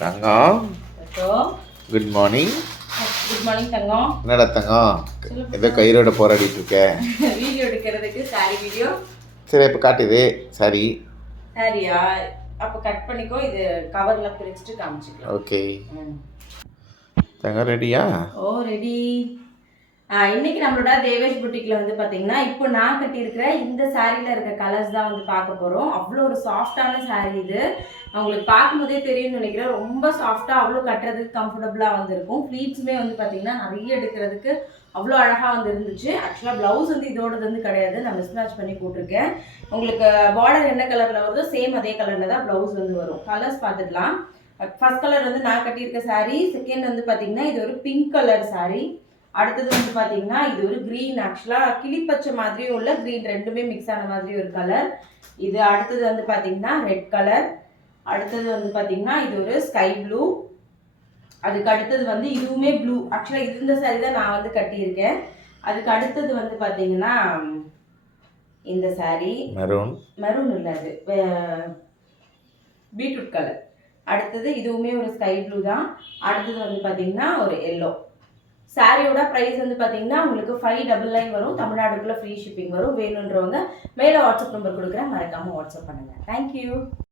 தங்கம் hello good morning. Good morning தங்கம். என்னடா தங்கம் ஏதோ கயிறோட போராடிட்டு இருக்க? வீடியோ எடுக்கிறதுக்கு சாரி வீடியோ. சரி இப்போ காட்டுது சாரி. சாரியா? அப்போ கட் பண்ணிக்கோ, இது கவர்ல பிரிச்சுட்டு காமிச்சிக்கலாம். ஓகே தங்கம் ரெடியா? ஓ ரெடி. இன்னைக்கு நம்மளோட தேவேஷ் புட்டிக்ல வந்து பார்த்தீங்கன்னா இப்போ நான் கட்டியிருக்கிற இந்த சாரியில் இருக்க கலர்ஸ் தான் வந்து பார்க்க போகிறோம். அவ்வளோ ஒரு சாஃப்டான சாரீ இது. அவங்களுக்கு பார்க்கும்போதே தெரியும்னு நினைக்கிறேன். ரொம்ப சாஃப்டாக, அவ்வளோ கட்டுறதுக்கு கம்ஃபர்டபுளாக வந்துருக்கும். ஃப்ளீட்ஸுமே வந்து பார்த்தீங்கன்னா நிறைய எடுக்கிறதுக்கு அவ்வளோ அழகாக வந்து இருந்துச்சு. ஆக்சுவலாக ப்ளவுஸ் வந்து இதோடது வந்து கிடையாது, நான் மிஸ் மேட்ச் பண்ணி போட்டிருக்கேன். உங்களுக்கு பார்டர் என்ன கலரில் வருதோ சேம் அதே கலரில் தான் ப்ளவுஸ் வந்து வரும். கலர்ஸ் பார்த்துக்கலாம். ஃபர்ஸ்ட் கலர் வந்து நான் கட்டியிருக்க சாரீ. செகண்ட் வந்து பார்த்தீங்கன்னா இது ஒரு பிங்க் கலர் சாரீ. அடுத்தது வந்து பார்த்தீங்கன்னா இது ஒரு க்ரீன், ஆக்சுவலாக கிளிப்பச்சை மாதிரியும் உள்ள க்ரீன், ரெண்டுமே மிக்ஸ் ஆன மாதிரி ஒரு கலர். இது அடுத்தது வந்து பார்த்தீங்கன்னா ரெட் கலர். அடுத்தது வந்து பார்த்தீங்கன்னா இது ஒரு ஸ்கை ப்ளூ. அதுக்கு அடுத்தது வந்து இதுவுமே ப்ளூ. ஆக்சுவலாக இது இந்த சாரீ தான் நான் வந்து கட்டியிருக்கேன். அதுக்கு அடுத்தது வந்து பார்த்தீங்கன்னா இந்த சாரீ மெரூன் இல்லை, அது பீட்ரூட் கலர். அடுத்தது இதுவுமே ஒரு ஸ்கை ப்ளூ தான். அடுத்தது வந்து பார்த்தீங்கன்னா ஒரு எல்லோ. சாரியோட ப்ரைஸ் வந்து பார்த்தீங்கன்னா உங்களுக்கு 599 வரும். தமிழ்நாடுக்குள்ளே ஃப்ரீ ஷிப்பிங் வரும். வேணுன்றவங்க மேலே வாட்ஸ்அப் நம்பர் கொடுக்குறேன், மறக்காமல் வாட்ஸ்அப் பண்ணுங்கள். தேங்க்யூ.